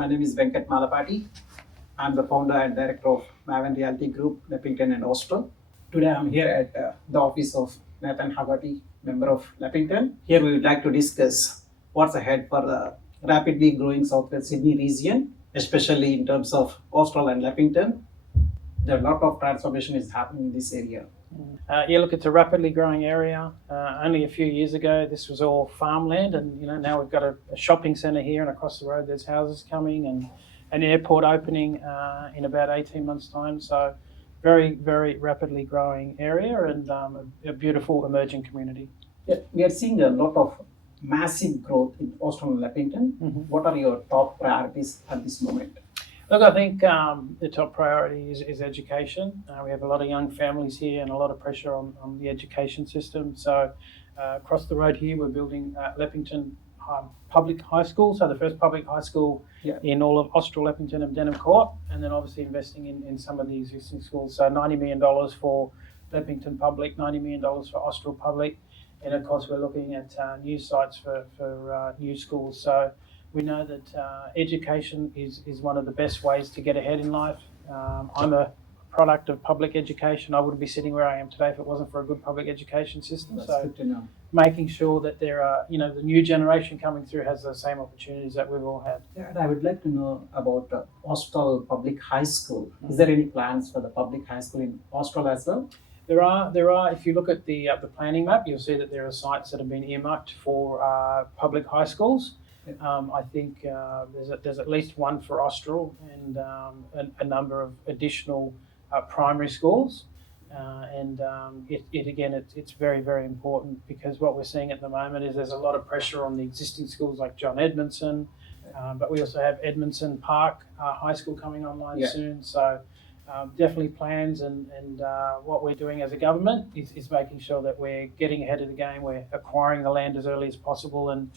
My name is Venkat Malapati. I'm the founder and director of Maven Realty Group, Lepington and Austral. Today I'm here at the office of Nathan Hagarty, member of Lepington. Here we would like to discuss what's ahead for the rapidly growing Southwest Sydney region, especially in terms of Austral and Leppington. There are a lot of transformation is happening in this area. Look, it's a rapidly growing area. Only a few years ago, this was all farmland, and now we've got a shopping centre here, and across the road there's houses coming, and an airport opening in about 18 months' time. So, very, very rapidly growing area, and a beautiful emerging community. Yeah, we are seeing a lot of massive growth in Austral and Leppington. Mm-hmm. What are your top priorities at this moment? Look, I think the top priority is education. We have a lot of young families here and a lot of pressure on the education system. So across the road here, we're building Leppington Public High School, so the first public high school in all of Austral, Leppington and Denham Court, and then obviously investing in some of the existing schools. So $90 million for Leppington Public, $90 million for Austral Public, and of course we're looking at new sites for new schools. So we know that education is one of the best ways to get ahead in life. I'm a product of public education. I wouldn't be sitting where I am today if it wasn't for a good public education system. That's so good to know. Making sure that there are, the new generation coming through has the same opportunities that we've all had. Yeah, and I would like to know about Austral Public High School. Is there any plans for the public high school in Austral as well? There are. If you look at the planning map, you'll see that there are sites that have been earmarked for public high schools. I think there's at least one for Austral and a number of additional primary schools. It's very, very important, because what we're seeing at the moment is there's a lot of pressure on the existing schools like John Edmondson, but we also have Edmondson Park High School coming online soon. So definitely plans and what we're doing as a government is making sure that we're getting ahead of the game. We're acquiring the land as early as possible and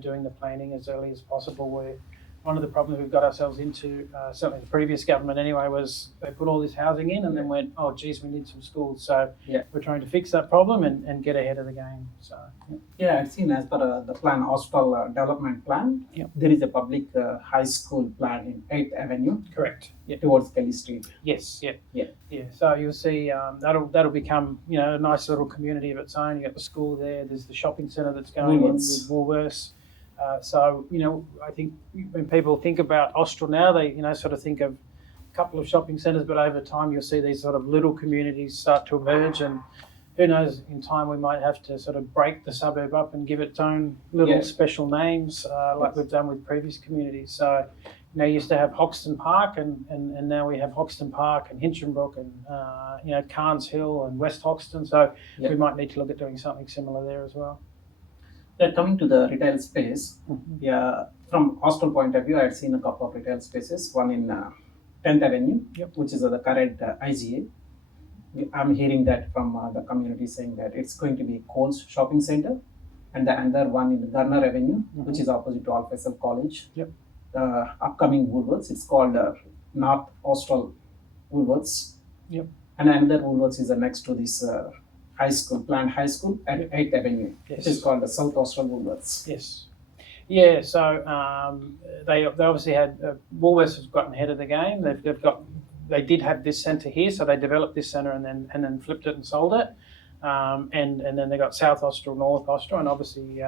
doing the planning as early as possible. One of the problems we've got ourselves into, certainly the previous government anyway, was they put all this housing in and then went, oh geez, we need some schools. So we're trying to fix that problem and get ahead of the game. So I've seen as per the plan, Austral development plan, there is a public high school plan in 8th Avenue. Correct. Towards Kelly Street. Yes. Yeah. So you'll see that'll become a nice little community of its own. You got the school there. There's the shopping centre that's going in with Woolworths. I think when people think about Austral now, they sort of think of a couple of shopping centres, but over time you'll see these sort of little communities start to emerge, and who knows, in time we might have to sort of break the suburb up and give it its own little special names, like we've done with previous communities. So you used to have Hoxton Park, and now we have Hoxton Park and Hinchinbrook and Carnes Hill and West Hoxton. So we might need to look at doing something similar there as well. Coming to the retail space, from Austral point of view, I've seen a couple of retail spaces. One in 10th Avenue, which is the current IGA. I'm hearing that from the community saying that it's going to be Coles Shopping Centre, and the other one in Garner Avenue, which is opposite to Al Faisal College. The upcoming Woolworths, it's called North Austral Woolworths. And another Woolworths is next to this planned high school at 8th Avenue, which is called the South Austral Woolworths. Yes. Yeah, so they obviously had, Woolworths has gotten ahead of the game. They did have this centre here, so they developed this centre and then flipped it and sold it. And then they got South Austral, North Austral, and obviously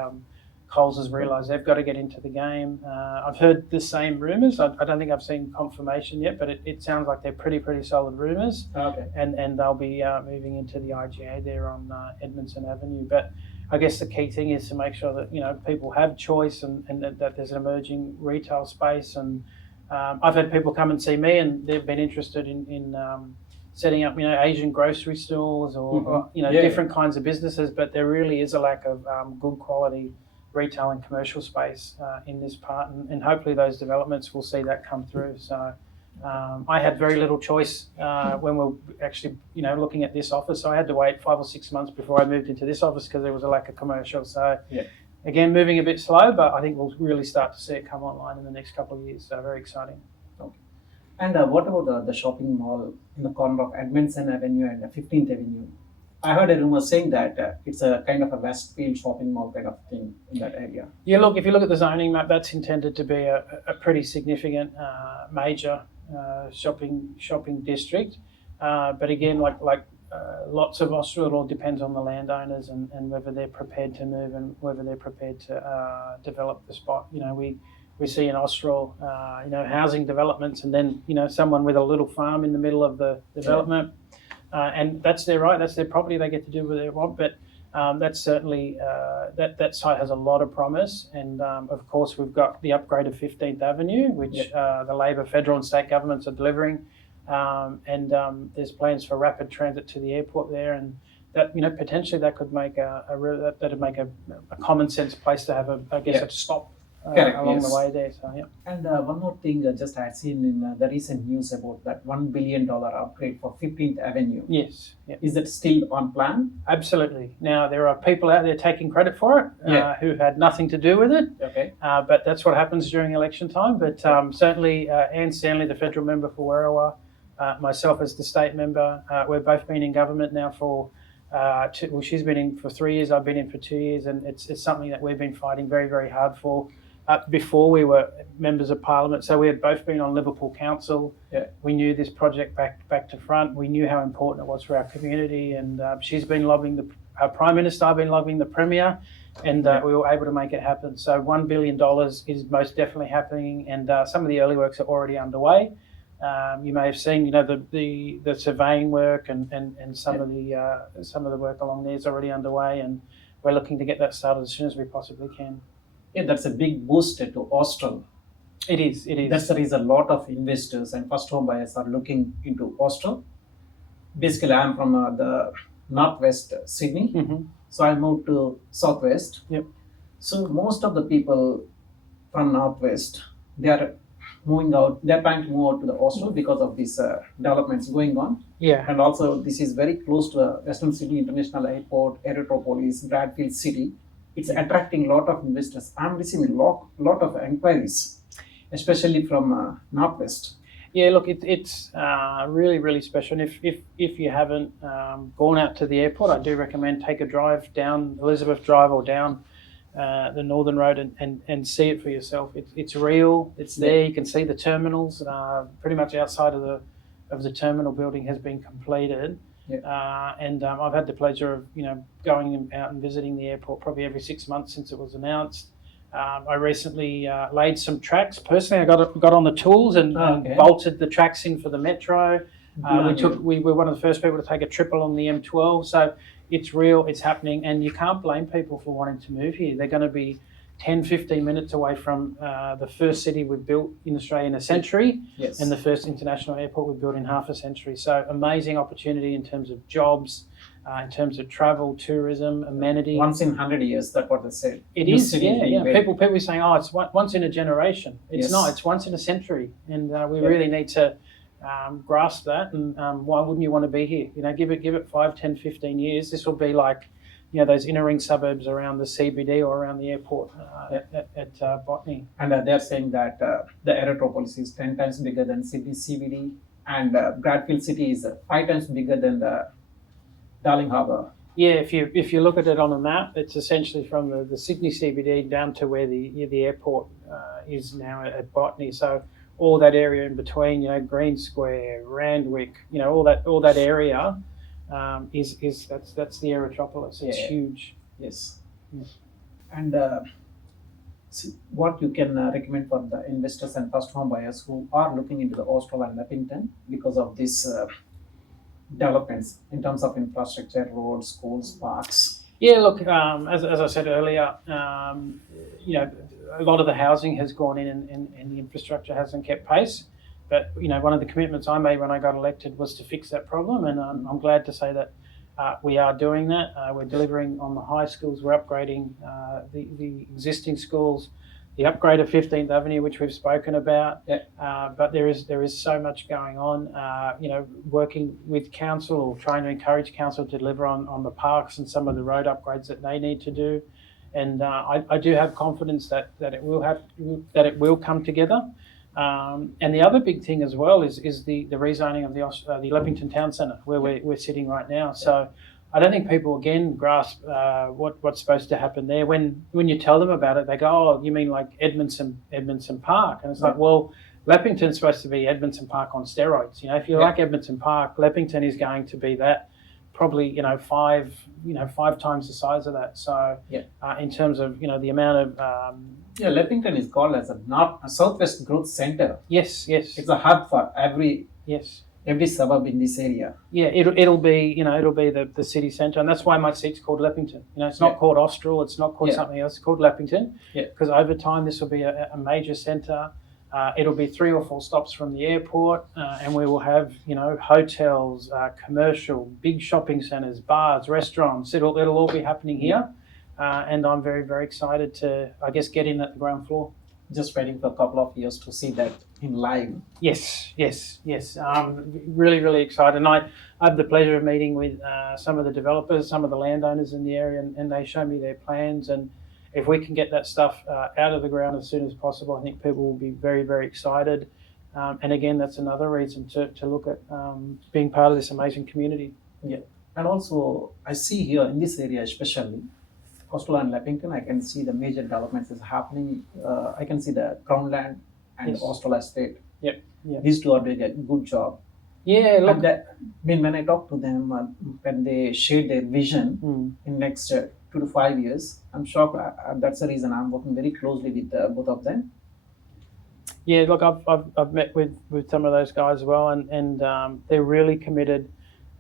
Coles has realised they've got to get into the game. I've heard the same rumours. I don't think I've seen confirmation yet, but it sounds like they're pretty solid rumours. Okay. And they'll be moving into the IGA there on Edmondson Avenue. But I guess the key thing is to make sure that people have choice and that there's an emerging retail space. And I've had people come and see me, and they've been interested in setting up Asian grocery stores or different kinds of businesses. But there really is a lack of good quality retail and commercial space in this part, and hopefully those developments will see that come through. So I had very little choice when we were actually looking at this office. So I had to wait 5 or 6 months before I moved into this office because there was a lack of commercial. So again, moving a bit slow, but I think we'll really start to see it come online in the next couple of years. So very exciting. Okay. And what about the shopping mall in the corner of Edmondson Avenue and 15th Avenue? I heard a rumor saying that it's a kind of a Westfield shopping mall kind of thing in that area. Yeah, look, if you look at the zoning map, that's intended to be a pretty significant major shopping district. But again, like lots of Austral, it all depends on the landowners and whether they're prepared to move and whether they're prepared to develop the spot. We see in Austral, housing developments, and then someone with a little farm in the middle of the development, and that's their right, that's their property. They get to do what they want, but that's certainly that site has a lot of promise, and of course we've got the upgrade of 15th Avenue, which the Labor federal and state governments are delivering, and there's plans for rapid transit to the airport there, and that potentially that could make that'd make a common sense place to have a stop along the way there. So yeah. And one more thing, just I had seen in the recent news about that $1 billion upgrade for 15th Avenue. Yes. Yeah. Is that still on plan? Absolutely. Now there are people out there taking credit for it who had nothing to do with it. Okay. But that's what happens during election time. But certainly, Anne Stanley, the federal member for Werriwa, myself as the state member, we've both been in government now for. She's been in for 3 years. I've been in for 2 years, and it's something that we've been fighting very, very hard for. Before we were members of Parliament, so we had both been on Liverpool Council. Yeah. We knew this project back to front. We knew how important it was for our community, and she's been lobbying our Prime Minister. I've been lobbying the Premier, and we were able to make it happen. So $1 billion is most definitely happening, and some of the early works are already underway. You may have seen, the surveying work and some of the work along there is already underway, and we're looking to get that started as soon as we possibly can. Yeah, that's a big boost to Austral. It is. That's the reason a lot of investors and first home buyers are looking into Austral. Basically, I'm from the northwest Sydney, so I moved to southwest. Yep. So most of the people from northwest, they are moving out. They're trying to move out to the Austral because of these developments going on. Yeah. And also, this is very close to the Western Sydney International Airport, Aeratropolis, Bradfield City. It's attracting a lot of investors. I'm receiving a lot of inquiries, especially from Northwest. Yeah, look, it's really, really special. And if you haven't gone out to the airport, I do recommend take a drive down Elizabeth Drive or down the Northern Road and see it for yourself. It's real. It's there. You can see the terminals. Pretty much outside of the terminal building has been completed. Yeah. And I've had the pleasure of going out and visiting the airport probably every 6 months since it was announced. I recently laid some tracks. Personally, I got on the tools and bolted the tracks in for the metro. We were one of the first people to take a trip along the M12. So it's real, it's happening, and you can't blame people for wanting to move here. They're going to be 10, 15 minutes away from the first city we've built in Australia in a century, yes, and the first international airport we've built in half a century. So amazing opportunity in terms of jobs, in terms of travel, tourism, amenity. Once in 100 years, that's what they said. It is, yeah. People are saying, oh, it's once in a generation. It's not, it's once in a century. And we really need to grasp that. And why wouldn't you want to be here? Give it 5, 10, 15 years. This will be like, those inner ring suburbs around the CBD or around the airport at Botany. And they're saying that the Aeratropolis is 10 times bigger than Sydney CBD, and Bradfield City is 5 times bigger than the Darling Harbour. Yeah, if you look at it on a map, it's essentially from the Sydney CBD down to where the airport is now at Botany. So all that area in between, Green Square, Randwick, all that area. That's the Aeratropolis. It's huge. Yes. And what you can recommend for the investors and first home buyers who are looking into the Austral and Leppington because of these developments in terms of infrastructure, roads, schools, parks? Yeah, look, as I said earlier, a lot of the housing has gone in and the infrastructure hasn't kept pace. But one of the commitments I made when I got elected was to fix that problem, and I'm glad to say that we are doing that. We're delivering on the high schools. We're upgrading the existing schools, the upgrade of 15th Avenue, which we've spoken about. Yeah. But there is so much going on. Working with council or trying to encourage council to deliver on the parks and some of the road upgrades that they need to do. And I do have confidence that it will come together. And the other big thing as well is the rezoning of the Leppington Town Centre where we're sitting right now. So I don't think people again grasp what's supposed to happen there. When you tell them about it, they go, "Oh, you mean like Edmondson Park?" And it's like, well, Leppington's supposed to be Edmondson Park on steroids. You know, if you like Edmondson Park, Leppington is going to be that, probably five times the size of that. So in terms of the amount of Leppington is called as a Southwest Growth Center. Yes. It's a hub for every suburb in this area. Yeah, it'll be the city centre, and that's why my seat's called Leppington. It's not called Austral, it's not called something else. It's called Leppington. Yeah. Because over time this will be a major centre. It'll be 3 or 4 stops from the airport, and we will have hotels, commercial, big shopping centres, bars, restaurants. It'll all be happening here, and I'm very, very excited to get in at the ground floor. Just waiting for a couple of years to see that in live. Yes. Really, really excited. And I have the pleasure of meeting with some of the developers, some of the landowners in the area, and they show me their plans. And if we can get that stuff out of the ground as soon as possible, I think people will be very, very excited. And again, that's another reason to look at being part of this amazing community. Yeah. And also, I see here in this area especially, Hostel and Lepington, I can see the major developments is happening. I can see the Crownland and Austral estate. Yep. These two are doing a good job. Yeah, look. And when I talk to them, when they share their vision in next 2 to 5 years, I'm shocked. That's the reason I'm working very closely with both of them. Yeah, look, I've met with some of those guys as well, and they're really committed.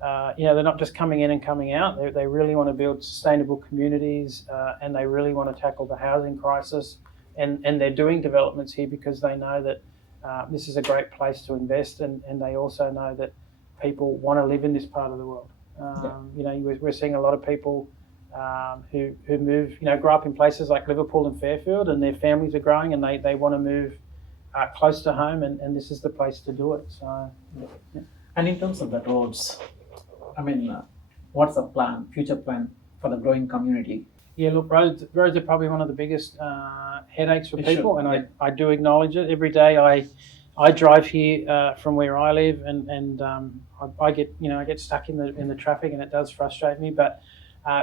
They're not just coming in and coming out. They really want to build sustainable communities, and they really want to tackle the housing crisis. And they're doing developments here because they know that this is a great place to invest, and they also know that people want to live in this part of the world. We're seeing a lot of people who move, grow up in places like Liverpool and Fairfield, and their families are growing, and they want to move close to home, and this is the place to do it. So, And in terms of the roads, what's the future plan for the growing community? Yeah, look, roads are probably one of the biggest headaches for people, and I do acknowledge it. Every day I drive here from where I live, and I get stuck in the traffic, and it does frustrate me. But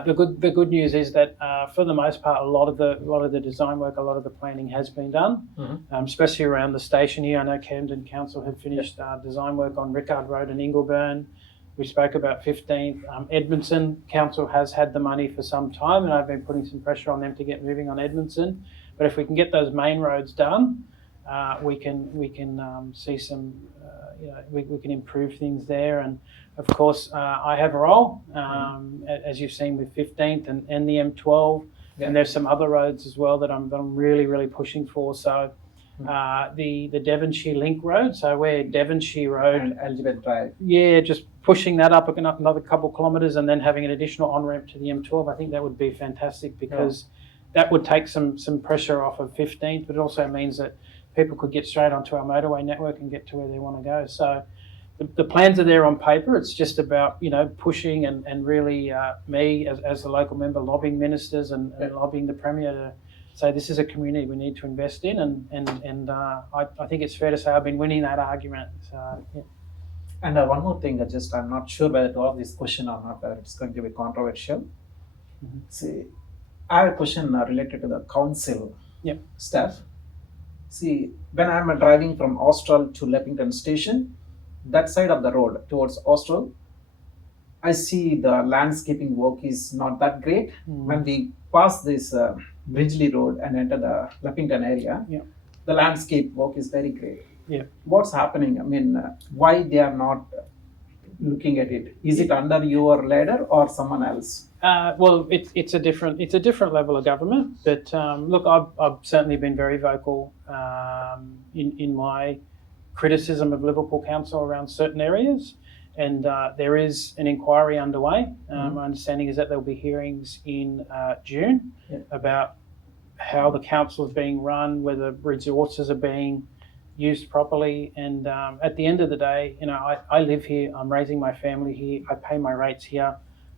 the good news is that for the most part, a lot of the design work, a lot of the planning has been done, especially around the station here. I know Camden Council have finished design work on Rickard Road and Ingleburn. We spoke about 15th. Edmondson Council has had the money for some time, and I've been putting some pressure on them to get moving on Edmondson. But if we can get those main roads done, we can see some, we can improve things there. And of course, I have a role, as you've seen with 15th and the M12, and there's some other roads as well that I'm really, really pushing for. So. The Devonshire Link Road, so where Devonshire Road and Elizabeth Drive. Yeah, just pushing that up another couple kilometres and then having an additional on-ramp to the M12. I think that would be fantastic because that would take some pressure off of 15th, but it also means that people could get straight onto our motorway network and get to where they want to go. So the plans are there on paper. It's just about pushing and really me as the local member lobbying ministers and lobbying the Premier to say this is a community we need to invest in, and I think it's fair to say I've been winning that argument. So, And one more thing, I'm not sure whether to ask this question or not, whether it's going to be controversial. See, I have a question related to the council staff. See, when I'm driving from Austral to Lepington station, that side of the road towards Austral, I see the landscaping work is not that great. When we pass this Bridgeley Road and enter the Lepington area, the landscape work is very great. Yeah. What's happening? Why they are not looking at it? Is it under your ladder or someone else? Well, it's a different level of government. But look, I've certainly been very vocal in my criticism of Liverpool Council around certain areas. And there is an inquiry underway. My understanding is that there'll be hearings in June about how the council is being run, whether resources are being used properly. And at the end of the day, I live here, I'm raising my family here, I pay my rates here,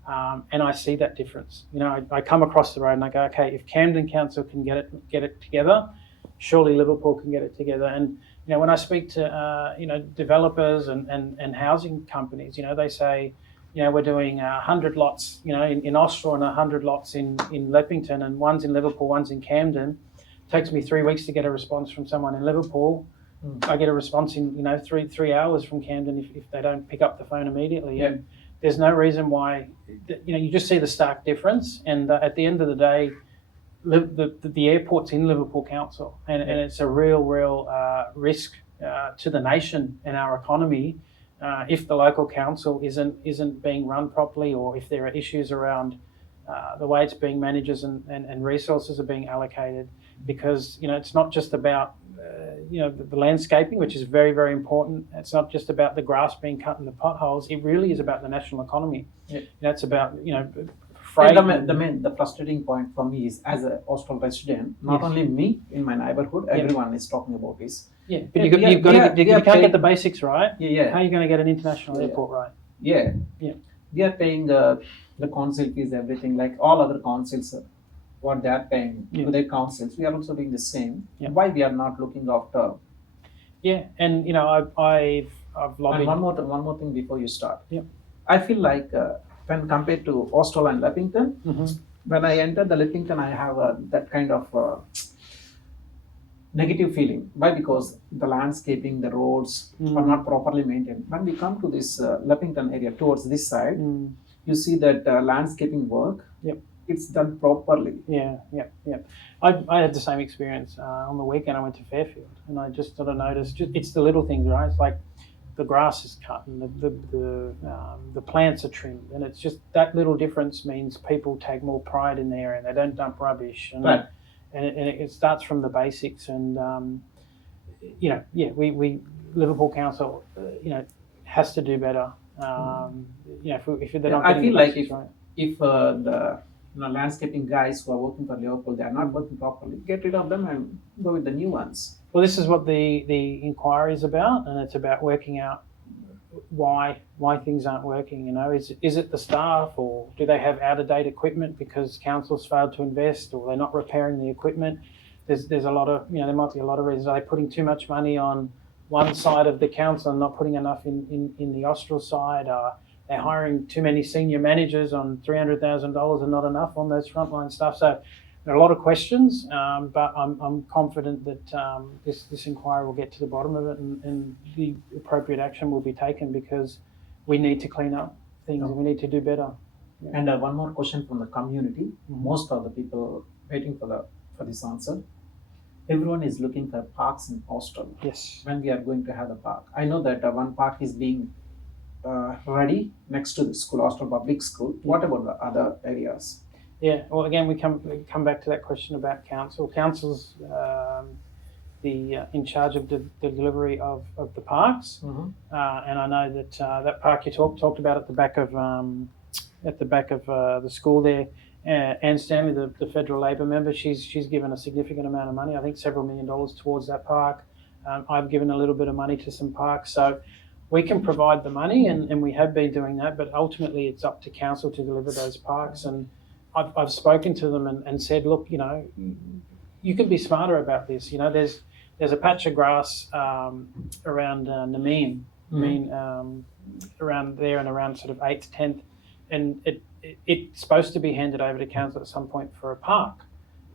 and I see that difference. I come across the road and I go, okay, if Camden Council can get it together, surely Liverpool can get it together. And when I speak to developers and housing companies, they say we're doing 100 lots, in Austral and 100 lots in Leppington, and one's in Liverpool, one's in Camden. It takes me 3 weeks to get a response from someone in Liverpool. I get a response in, 3 hours from Camden if they don't pick up the phone immediately. Yeah. And there's no reason why, you just see the stark difference. And at the end of the day, the airport's in Liverpool Council, and it's a real risk to the nation and our economy if the local council isn't being run properly, or if there are issues around the way it's being managed and resources are being allocated. Because it's not just about the landscaping, which is very, very important. It's not just about the grass being cut in the potholes. It really is about the national economy. Yeah. It's about freight. The frustrating point for me is, as a Austral resident, not only me in my neighborhood, everyone is talking about this. Yeah, but you can't get the basics right. Yeah. How are you going to get an international airport right? Yeah. We are paying the council fees, everything, like all other councils. What they are paying to their councils, we are also doing the same. Why we are not looking after? Yeah, and I've lobbied. And one more thing before you start. Yeah. I feel like when compared to Hostel and Leppington, when I enter the Lepington, I have that kind of negative feeling. Why? Because the landscaping, the roads are not properly maintained. When we come to this Leppington area towards this side, you see that landscaping work. It's done properly. Yeah. I had the same experience on the weekend. I went to Fairfield, and I just sort of noticed it's the little things, right? It's like the grass is cut and the plants are trimmed, and it's just that little difference means people take more pride in there, and they don't dump rubbish, and right. And it starts from the basics, and we Liverpool Council has to do better. If they're not I feel like if right. The landscaping guys who are working for Liverpool, they are not working properly, get rid of them and go with the new ones. Well, this is what the inquiry is about, and it's about working out why things aren't working. Is it the staff, or do they have out-of-date equipment because councils failed to invest, or they're not repairing the equipment? There's a lot of there might be a lot of reasons. Are they putting too much money on one side of the council and not putting enough in the Austral side? They're hiring too many senior managers on $300,000 and not enough on those frontline staff. So there are a lot of questions, but I'm confident that this inquiry will get to the bottom of it, and the appropriate action will be taken, because we need to clean up things and we need to do better. Yeah. And one more question from the community. Most of the people waiting for this answer. Everyone is looking for parks in Austral. Yes. When we are going to have the park. I know that one park is being ready next to the school, Austral Public School. What about the other areas? Yeah, well, again, we come back to that question about council. Council's in charge of the delivery of the parks, and I know that that park you talked about at the back of the school there. Anne Stanley, the federal Labor member, she's given a significant amount of money. I think several $1 million towards that park. I've given a little bit of money to some parks, so we can provide the money, and we have been doing that. But ultimately, it's up to council to deliver those parks. And I've spoken to them and said, look, you can be smarter about this. There's a patch of grass around Nameen, around there and around sort of 8th, 10th, and it's supposed to be handed over to council at some point for a park.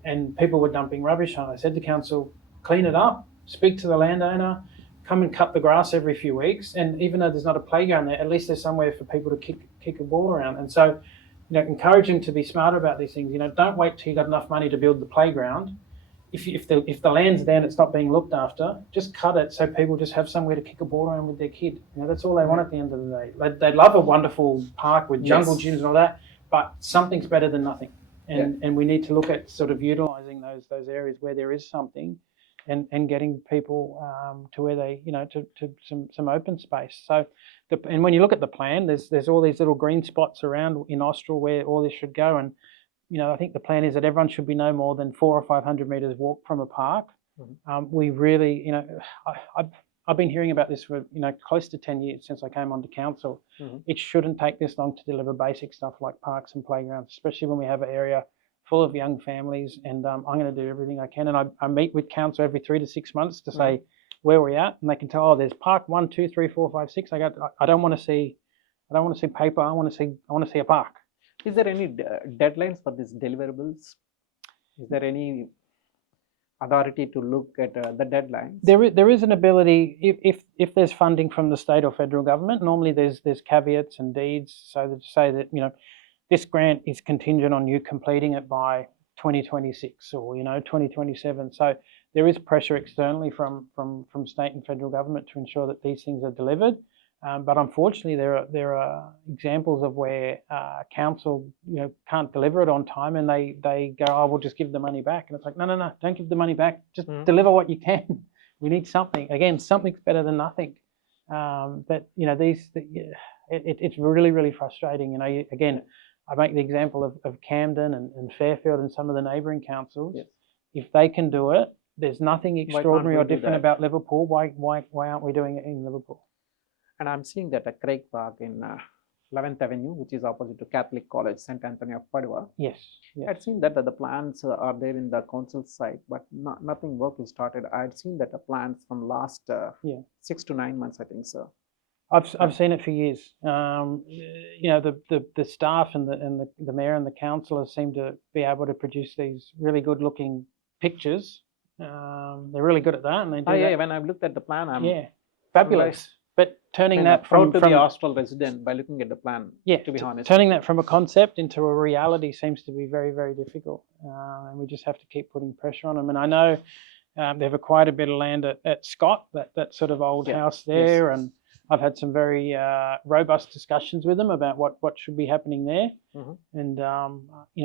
And people were dumping rubbish on it. I said to council, clean it up, speak to the landowner, come and cut the grass every few weeks. And even though there's not a playground there, at least there's somewhere for people to kick a ball around. And so, encouraging to be smarter about these things. Don't wait till you got enough money to build the playground. If the land's there and it's not being looked after, just cut it so people just have somewhere to kick a ball around with their kid. That's all they want at the end of the day. They love a wonderful park with jungle gyms and all that, but something's better than nothing. And we need to look at sort of utilising those areas where there is something, and getting people to where they to some open space. So and when you look at the plan, there's all these little green spots around in Austral where all this should go. And I think the plan is that everyone should be no more than 400 or 500 metres walk from a park. We really, I've been hearing about this for close to 10 years since I came onto council. It shouldn't take this long to deliver basic stuff like parks and playgrounds, especially when we have an area full of young families. And I'm going to do everything I can. And I meet with council every 3 to 6 months to say where we're at, and they can tell, there's park 1, 2, 3, 4, 5, 6. I don't want to see I don't want to see paper. I want to see a park. Is there any deadlines for these deliverables? Is there any authority to look at the deadlines? There is an ability if there's funding from the state or federal government. Normally there's caveats and deeds, so that say that this grant is contingent on you completing it by 2026 or 2027. So there is pressure externally from state and federal government to ensure that these things are delivered. But unfortunately, there are examples of where council can't deliver it on time, and they go, "Oh, we'll just give the money back." And it's like, no, don't give the money back. Just deliver what you can. We need something. Again, something's better than nothing. But it's really, really frustrating. Again, I make the example of Camden and Fairfield and some of the neighbouring councils. Yes. If they can do it, there's nothing extraordinary or different that? about Liverpool. Why aren't we doing it in Liverpool? And I'm seeing that at Craig Park in 11th Avenue, which is opposite to Catholic College, St. Anthony of Padua. Yes. I'd seen that the plans are there in the council site, but nothing work is started. I'd seen that the plans from last 6 to 9 months, I think so. I've seen it for years. The staff and the mayor and the councillors seem to be able to produce these really good looking pictures. They're really good at that, and they do that. When I've looked at the plan, I'm fabulous. But turning that proud to be an Austral resident by looking at the plan. To be honest, turning that from a concept into a reality seems to be very, very difficult, and we just have to keep putting pressure on them. And I know they've acquired a bit of land at Scott, that sort of old house there, and I've had some very robust discussions with them about what should be happening there. And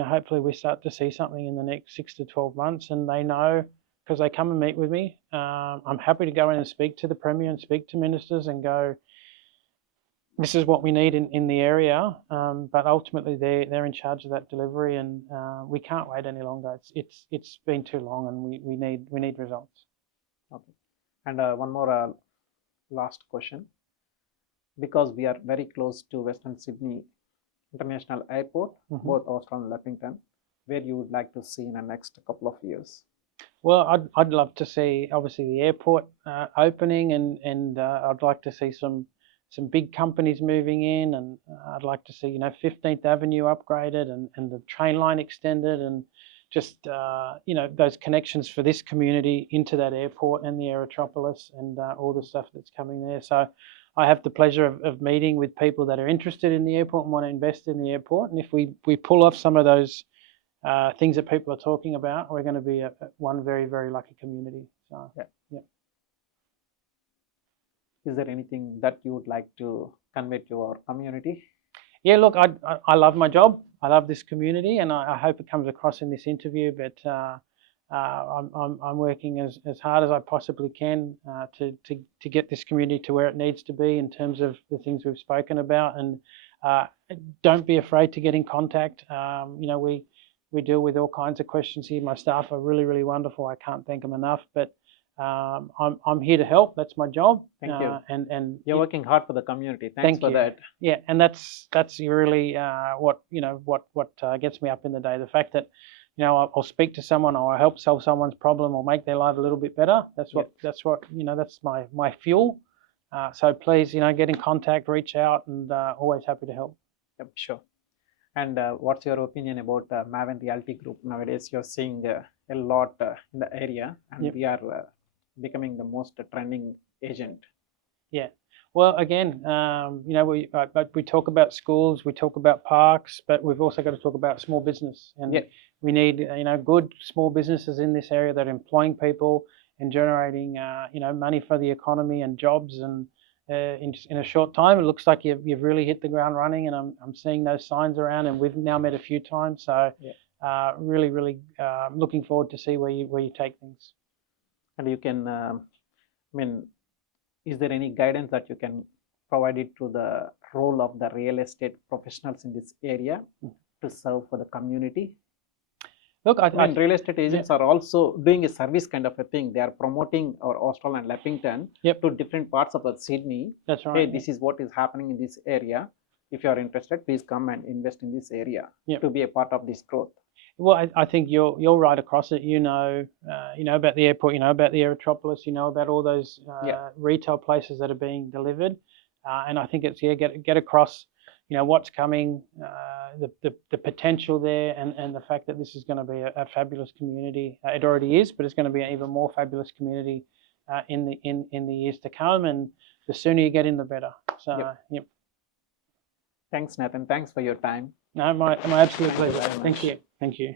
hopefully we start to see something in the next 6 to 12 months, and they know, because they come and meet with me. I'm happy to go in and speak to the Premier and speak to ministers and go, this is what we need in the area, but ultimately they're in charge of that delivery, and we can't wait any longer. It's been too long, and we need results. Okay. And one more last question, because we are very close to Western Sydney International Airport, both Austral and Lepington, where you would like to see in the next couple of years? Well, I'd love to see obviously the airport opening, and I'd like to see some big companies moving in, and I'd like to see 15th Avenue upgraded and the train line extended, and just those connections for this community into that airport and the Aeratropolis and all the stuff that's coming there. So I have the pleasure of meeting with people that are interested in the airport and want to invest in the airport, and if we pull off some of those things that people are talking about, we're going to be one very, very lucky community. So, yeah. Is there anything that you would like to convey to our community? Yeah, look, I love my job. I love this community, and I hope it comes across in this interview. But I'm working as hard as I possibly can to get this community to where it needs to be in terms of the things we've spoken about. And don't be afraid to get in contact. We deal with all kinds of questions here. My staff are really, really wonderful. I can't thank them enough. But I'm here to help. That's my job. Thank you. And you're working hard for the community. Thanks for that. Yeah, and that's really what gets me up in the day. The fact that I'll speak to someone, or I help solve someone's problem, or make their life a little bit better. That's my fuel. So please, get in contact, reach out, and always happy to help. Yep, sure. And what's your opinion about Maven Realty Group? Nowadays, you're seeing a lot in the area, and we are becoming the most trending agent. Yeah. Well, again, we talk about schools, we talk about parks, but we've also got to talk about small business, and we need good small businesses in this area that are employing people and generating money for the economy and jobs. And in a short time, it looks like you've really hit the ground running, and I'm seeing those signs around, and we've now met a few times. So really, really looking forward to see where you take things. And you can, is there any guidance that you can provide it to the role of the real estate professionals in this area to serve for the community? Look, real estate agents are also doing a service kind of a thing. They are promoting our Austral and Leppington to different parts of the Sydney. That's right. Hey, this is what is happening in this area. If you are interested, please come and invest in this area to be a part of this growth. Well, I think you're right across it. You know about the airport. You know about the Aeratropolis. You know about all those retail places that are being delivered. and I think it's get across, what's coming, the potential there, and the fact that this is going to be a fabulous community. It already is, but it's going to be an even more fabulous community in the years to come. And the sooner you get in, the better. So, yep. Thanks, Nathan. Thanks for your time. No, my absolute Thank you pleasure. very Thank much. you. Thank you.